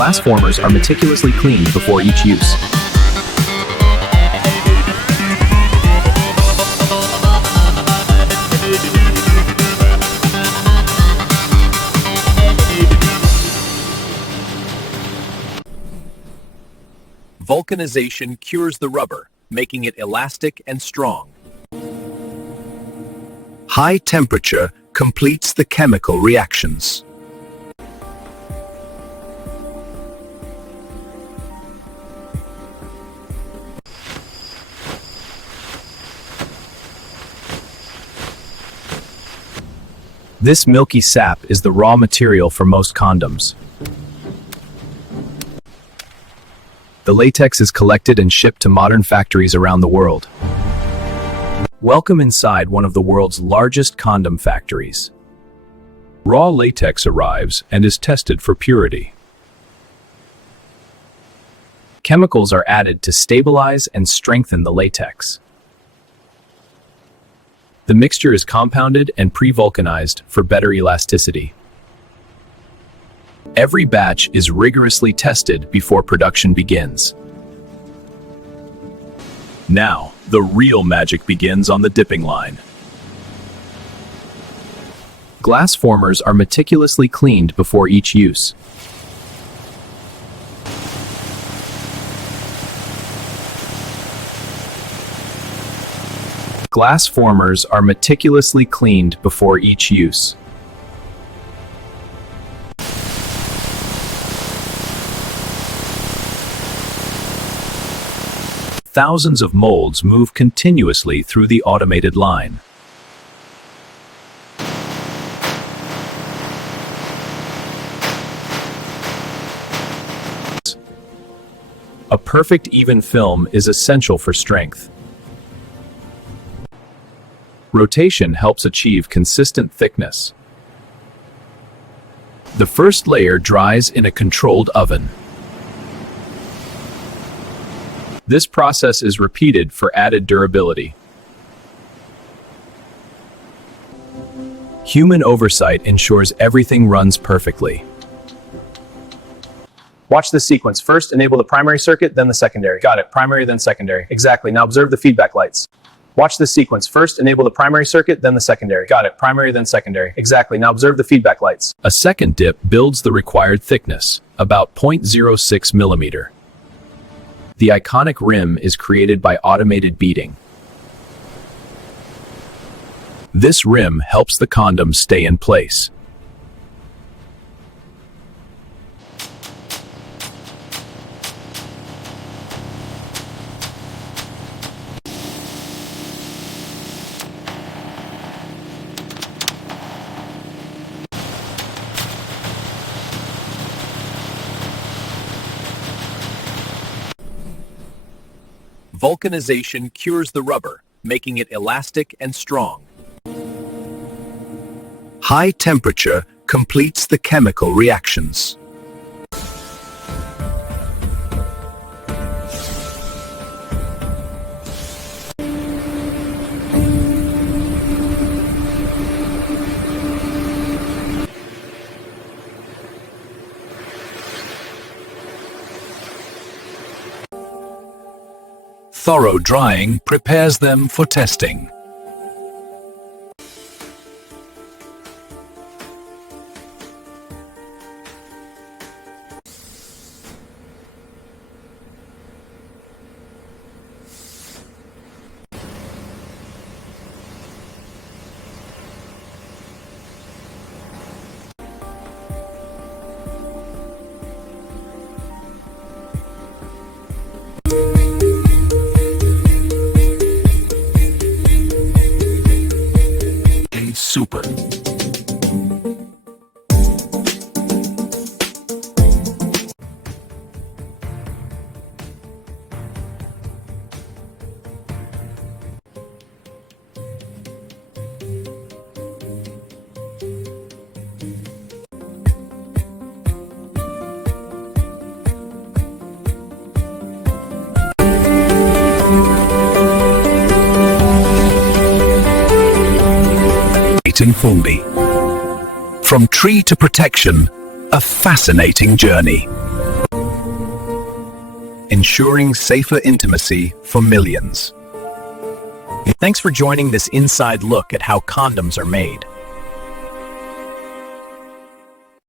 Glass formers are meticulously cleaned before each use. Vulcanization cures the rubber, making it elastic and strong. High temperature completes the chemical reactions. This milky sap is the raw material for most condoms. The latex is collected and shipped to modern factories around the world. Welcome inside one of the world's largest condom factories. Raw latex arrives and is tested for purity. Chemicals are added to stabilize and strengthen the latex. The mixture is compounded and pre-vulcanized for better elasticity. Every batch is rigorously tested before production begins. Now, the real magic begins on the dipping line. Glass formers are meticulously cleaned before each use. Glass formers are meticulously cleaned before each use. Thousands of molds move continuously through the automated line. A perfect even film is essential for strength. Rotation helps achieve consistent thickness. The first layer dries in a controlled oven. This process is repeated for added durability. Human oversight ensures everything runs perfectly. Watch this sequence. First, enable the primary circuit, then the secondary. Got it. Primary, then secondary. Exactly. Now observe the feedback lights. Watch this sequence. First, enable the primary circuit, then the secondary. Got it. Primary, then secondary. Exactly. Now observe the feedback lights. A second dip builds the required thickness, about 0.06 millimeter. The iconic rim is created by automated beading. This rim helps the condom stay in place. Vulcanization cures the rubber, making it elastic and strong. High temperature completes the chemical reactions. Thorough drying prepares them for testing. Super. From tree to protection, a fascinating journey. ensuring safer intimacy for millions. Thanks for joining this inside look at how condoms are made.